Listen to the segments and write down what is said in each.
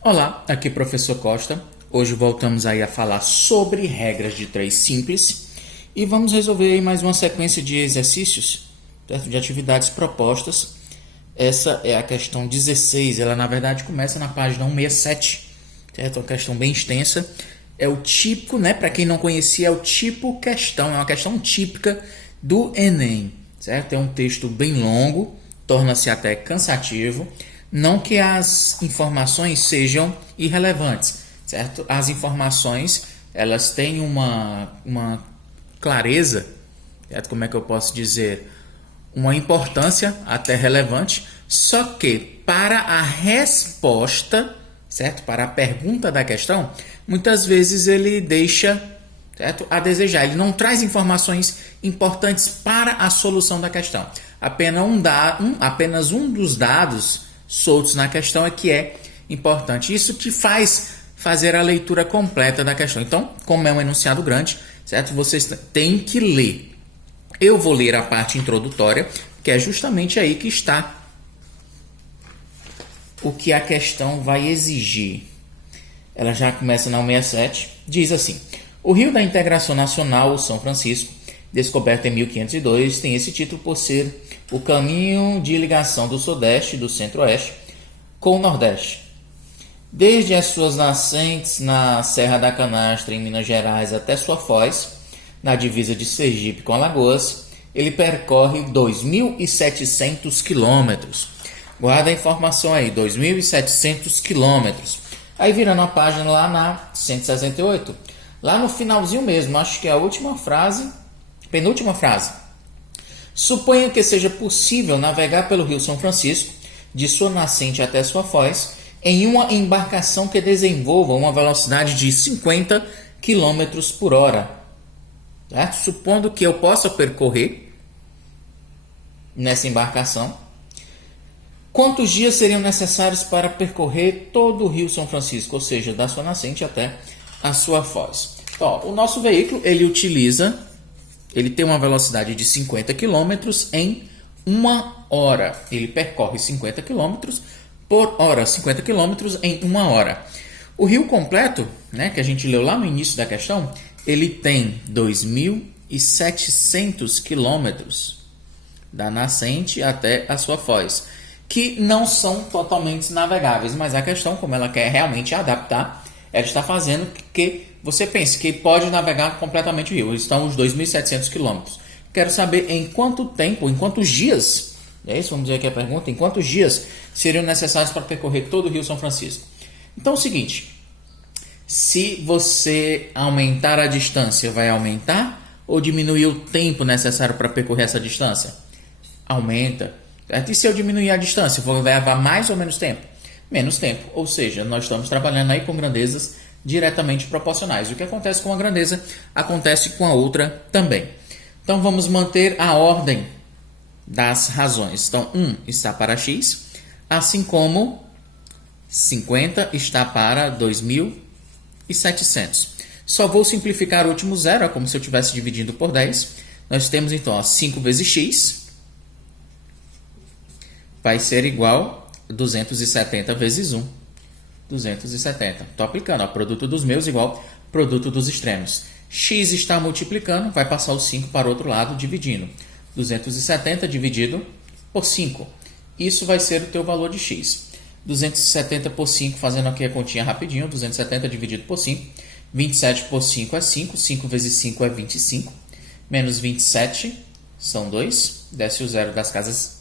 Olá, aqui é o professor Costa. Hoje voltamos aí a falar sobre regras de três simples e vamos resolver aí mais uma sequência de exercícios, certo? De atividades propostas. Essa é a questão 16, ela na verdade começa na página 167, certo? É uma questão bem extensa. É o típico, né? Para quem não conhecia, é o tipo questão, é uma questão típica do Enem, certo? É um texto bem longo, torna-se até cansativo. Não que as informações sejam irrelevantes, certo? As informações, elas têm uma clareza, certo? Como é que eu posso dizer? Uma importância até relevante, só que para a resposta, certo? Para a pergunta da questão, muitas vezes ele deixa, certo? A desejar. Ele não traz informações importantes para a solução da questão. Apenas um dos dados soltos na questão é que é importante. Isso que faz fazer a leitura completa da questão. Então, como é um enunciado grande, certo? Vocês têm que ler. Eu vou ler a parte introdutória, que é justamente aí que está o que a questão vai exigir. Ela já começa na 167, diz assim: o Rio da Integração Nacional, o São Francisco, descoberto em 1502, tem esse título por ser o caminho de ligação do Sudeste e do Centro-Oeste com o Nordeste. Desde as suas nascentes na Serra da Canastra, em Minas Gerais, até sua foz, na divisa de Sergipe com Alagoas, ele percorre 2.700 quilômetros. Guarda a informação aí, 2.700 quilômetros. Aí virando a página lá na 168, lá no finalzinho mesmo, acho que é a última frase, penúltima frase. Suponha que seja possível navegar pelo Rio São Francisco, de sua nascente até sua foz, em uma embarcação que desenvolva uma velocidade de 50 km por hora. Certo? Supondo que eu possa percorrer nessa embarcação, quantos dias seriam necessários para percorrer todo o Rio São Francisco, ou seja, da sua nascente até a sua foz? Então, o nosso veículo, ele tem uma velocidade de 50 km em uma hora. Ele percorre 50 km por hora, 50 km em uma hora. O rio completo, né, que a gente leu lá no início da questão, ele tem 2.700 km da nascente até a sua foz, que não são totalmente navegáveis, mas a questão, como ela quer realmente adaptar, ela está fazendo que você pense que pode navegar completamente o rio. Estão os 2.700 quilômetros. Quero saber em quanto tempo, em quantos dias, é isso? Vamos dizer aqui a pergunta, em quantos dias seriam necessários para percorrer todo o Rio São Francisco? Então é o seguinte, se você aumentar a distância, vai aumentar ou diminuir o tempo necessário para percorrer essa distância? Aumenta. E se eu diminuir a distância, vou levar mais ou menos tempo? Menos tempo, ou seja, nós estamos trabalhando aí com grandezas diretamente proporcionais. O que acontece com uma grandeza, acontece com a outra também. Então, vamos manter a ordem das razões. Então, 1 está para x, assim como 50 está para 2.700. Só vou simplificar o último zero, é como se eu estivesse dividindo por 10. Nós temos, então, 5 vezes x vai ser igual a 270 vezes 1. 270. Estou aplicando. Produto dos meus igual produto dos extremos. X está multiplicando, vai passar o 5 para o outro lado, dividindo. 270 dividido por 5. Isso vai ser o teu valor de x. 270 por 5, fazendo aqui a continha rapidinho. 270 dividido por 5. 27 por 5 é 5. 5 vezes 5 é 25. Menos 27 são 2. Desce o zero das casas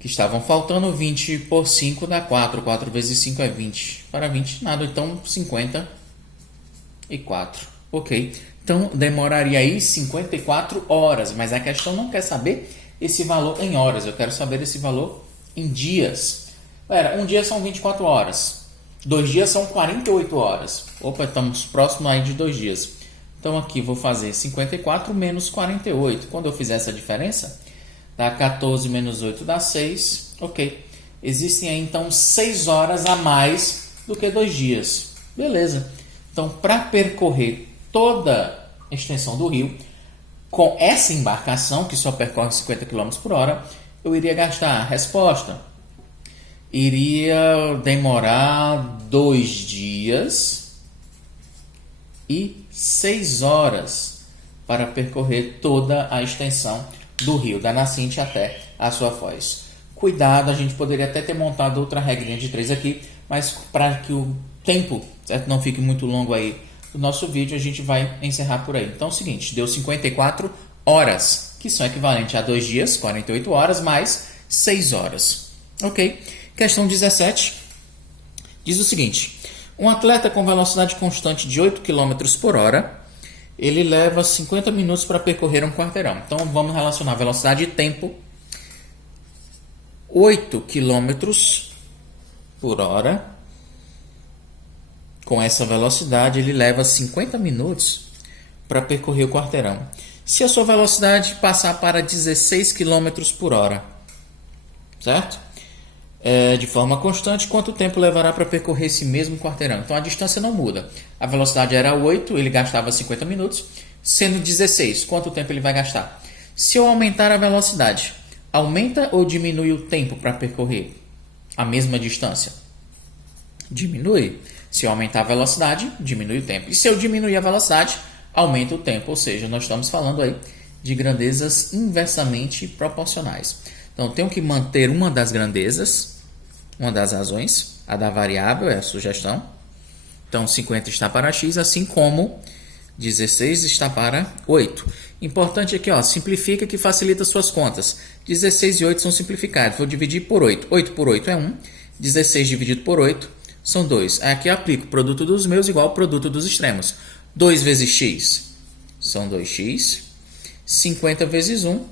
que estavam faltando. 20 por 5 dá 4. 4 vezes 5 é 20. Para 20, nada. Então, 54. Ok. Então, demoraria aí 54 horas. Mas a questão não quer saber esse valor em horas. Eu quero saber esse valor em dias. Um dia são 24 horas. 2 dias são 48 horas. Opa, estamos próximo aí de 2 dias. Então, aqui vou fazer 54 menos 48. Quando eu fizer essa diferença, dá 14 menos 8 dá 6. Ok. Existem aí, então, 6 horas a mais do que 2 dias. Beleza. Então, para percorrer toda a extensão do rio, com essa embarcação, que só percorre 50 km por hora, eu iria gastar a resposta. iria demorar 2 dias e 6 horas para percorrer toda a extensão do rio da nascente até a sua foz. Cuidado, a gente poderia até ter montado outra regrinha de 3 aqui, mas para que o tempo, certo, não fique muito longo aí do nosso vídeo, a gente vai encerrar por aí. Então é o seguinte, deu 54 horas, que são equivalentes a 2 dias, 48 horas, mais 6 horas. Ok? Questão 17 diz o seguinte: um atleta com velocidade constante de 8 km por hora, ele leva 50 minutos para percorrer um quarteirão. Então vamos relacionar velocidade e tempo. 8 km por hora, com essa velocidade, ele leva 50 minutos para percorrer o quarteirão. Se a sua velocidade passar para 16 km por hora, certo? De forma constante, quanto tempo levará para percorrer esse mesmo quarteirão? Então a distância não muda. A velocidade era 8, ele gastava 50 minutos. Sendo 16, quanto tempo ele vai gastar? Se eu aumentar a velocidade, aumenta ou diminui o tempo para percorrer a mesma distância? Diminui. Se eu aumentar a velocidade, diminui o tempo. E se eu diminuir a velocidade, aumenta o tempo. Ou seja, nós estamos falando aí de grandezas inversamente proporcionais. Então, eu tenho que manter uma das grandezas, uma das razões, a da variável é a sugestão. Então, 50 está para x, assim como 16 está para 8. Importante aqui, ó, simplifica que facilita suas contas. 16 e 8 são simplificados. Vou dividir por 8. 8 por 8 é 1. 16 dividido por 8 são 2. Aqui eu aplico produto dos meus igual ao produto dos extremos. 2 vezes x são 2x. 50 vezes 1,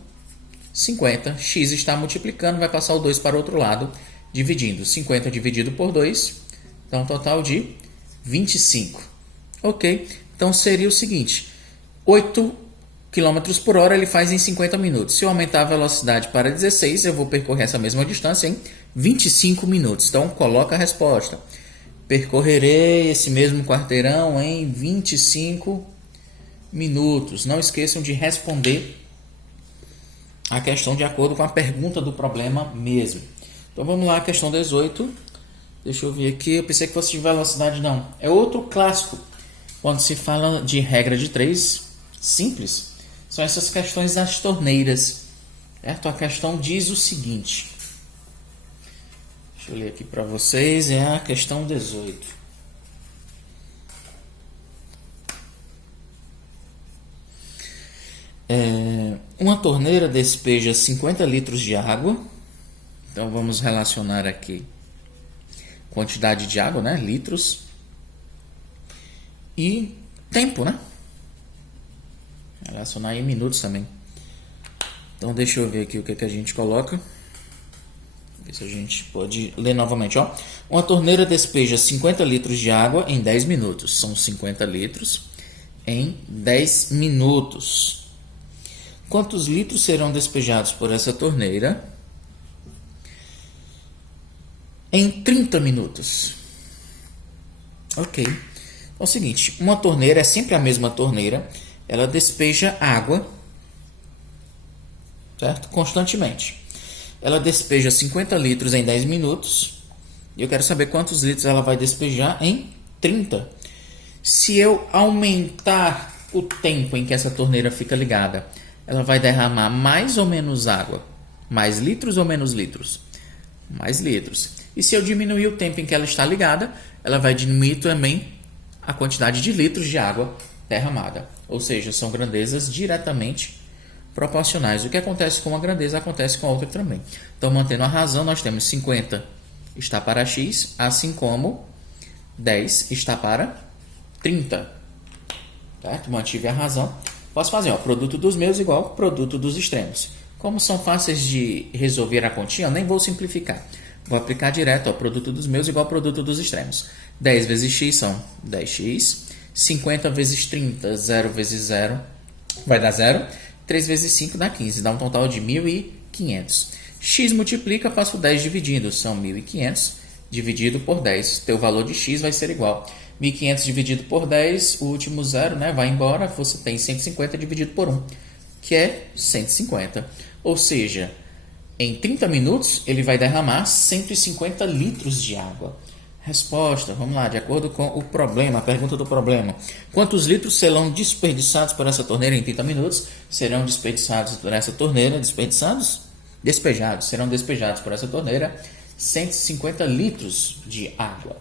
50. X está multiplicando, vai passar o 2 para o outro lado, dividindo. 50 dividido por 2, dá um total de 25. Ok? Então seria o seguinte: 8 km por hora ele faz em 50 minutos. Se eu aumentar a velocidade para 16, eu vou percorrer essa mesma distância em 25 minutos. Então coloca a resposta. Percorrerei esse mesmo quarteirão em 25 minutos. Não esqueçam de responder a questão de acordo com a pergunta do problema mesmo. Então vamos lá, questão 18. Deixa eu ver aqui, eu pensei que fosse de velocidade, não. É outro clássico. Quando se fala de regra de 3, simples, são essas questões das torneiras. Certo? A questão diz o seguinte. Deixa eu ler aqui para vocês, é a questão 18. Uma torneira despeja 50 litros de água. Então vamos relacionar aqui quantidade de água, né? Litros. E tempo, né? Relacionar em minutos também. Então deixa eu ver aqui o que a gente coloca. Ver se a gente pode ler novamente, ó. Uma torneira despeja 50 litros de água em 10 minutos. São 50 litros em 10 minutos. Quantos litros serão despejados por essa torneira em 30 minutos? Ok. Então é o seguinte, uma torneira é sempre a mesma torneira, ela despeja água, certo? Constantemente. Ela despeja 50 litros em 10 minutos, e eu quero saber quantos litros ela vai despejar em 30. Se eu aumentar o tempo em que essa torneira fica ligada, ela vai derramar mais ou menos água? Mais litros ou menos litros? Mais litros. E se eu diminuir o tempo em que ela está ligada, ela vai diminuir também a quantidade de litros de água derramada. Ou seja, são grandezas diretamente proporcionais. O que acontece com uma grandeza acontece com a outra também. Então, mantendo a razão, nós temos 50 está para x, assim como 10 está para 30. Certo? Mantive a razão. Posso fazer, ó, produto dos meus igual produto dos extremos. Como são fáceis de resolver a continha, eu nem vou simplificar. Vou aplicar direto, ó, produto dos meus igual produto dos extremos. 10 vezes x são 10x. 50 vezes 30, 0 vezes 0, vai dar 0. 3 vezes 5 dá 15, dá um total de 1.500. X multiplica, faço 10 dividindo, são 1.500 dividido por 10. Teu valor de x vai ser igual 1.500 dividido por 10, o último zero, né, vai embora, você tem 150 dividido por 1, que é 150. Ou seja, Em 30 minutos, ele vai derramar 150 litros de água. Resposta, vamos lá, de acordo com o problema, a pergunta do problema. Quantos litros serão desperdiçados por essa torneira em 30 minutos? Serão desperdiçados por essa torneira, serão despejados por essa torneira 150 litros de água.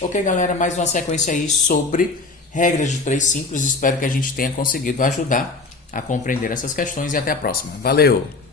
Ok, galera, mais uma sequência aí sobre regras de 3 simples. Espero que a gente tenha conseguido ajudar a compreender essas questões e até a próxima. Valeu!